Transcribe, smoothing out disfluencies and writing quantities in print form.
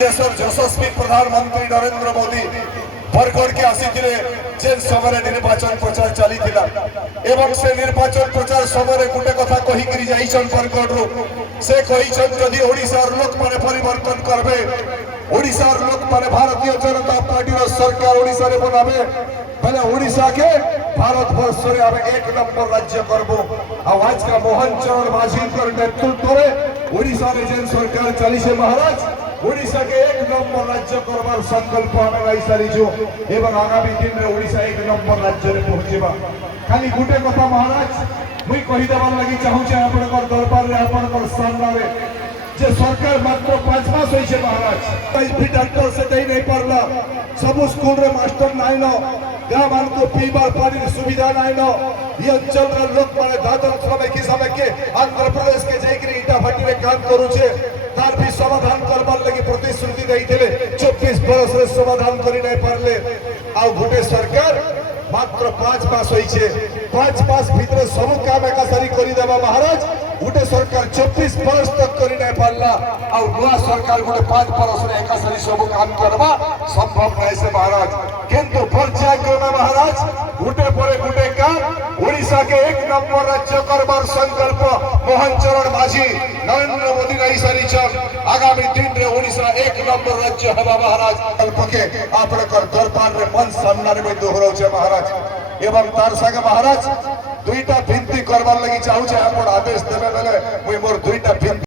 देशर यशस्वी प्रधानमंत्री नरेंद्र मोदी बरगढ़ के आसीथिले जेन समय निर्वाचन प्रचार चली एवं से निर्वाचन प्रचार समय गोटे कथा कहीकि जाइछन बरगढ़ से कहिछन जदि ओडिशार लोक माने परिवर्तन करबे ओडिशार लोक माने भारतीय जनता पार्टी सरकार ओडिशा रे बनाबे पहले ओडिशा के भारत वर्ष रे आमे एक नंबर राज्य करबो। आज का मोहन चरण माझी नेतृत्व में ओडिशा रे जेन सरकार चली से महाराज ओडिशा के एक नंबर राज्य करवार संकल्प आमे लाई सारिछु एवं आगामी दिन में ओडिशा एक नंबर राज्य रे पहुंचेबा। खाली गुटे कथा महाराज मुई कहि देबार लागि चाहू छे आपनकर दरबार रे आपनकर सामने रे जे सरकार मात्र 5 मास होई छे महाराज भी डॉक्टर से दे नहीं पारला सब स्कूल रे मास्टर नाइ न गाँव मान को पीबार पानी सुविधा नाइ न ये अंचल रे लोक माने दादर श्रमिक हिसाब के आंध्र प्रदेश के जाइकरी इटा भट्टी रे काम करू छे तार भी समाधान करबार लगी प्रतिश्रुति देइथिले 24 बरस रे समाधान करि नै पारले। आ गोटे सरकार मात्र 5 मास होई छे 5 मास भीतर सब काम एकासारी करि देबा महाराज गोटे सरकार 24 बरस तक करि नै पारला आ नया सरकार गोटे 5 बरस रे एकासारी सब काम करबा संभव नै से महाराज। किंतु पर्यायक्रमे महाराज गोटे परे गोटे काम ओडिशा के एक नंबर राज्य करबार संकल्प मोहन चरण माझी नरेंद्र मोदी नहीं सारी आगामी दिन में ओडिशा एक नंबर राज्य हवा महाराज के आपनकर दरबार रे मन सम्मान में दोहराउ छे महाराज एवं तार संगे महाराज दुईटा भिंती करबार लगी चाहू छे आपन आदेश देबे बेले मुई मोर दुईटा भिंती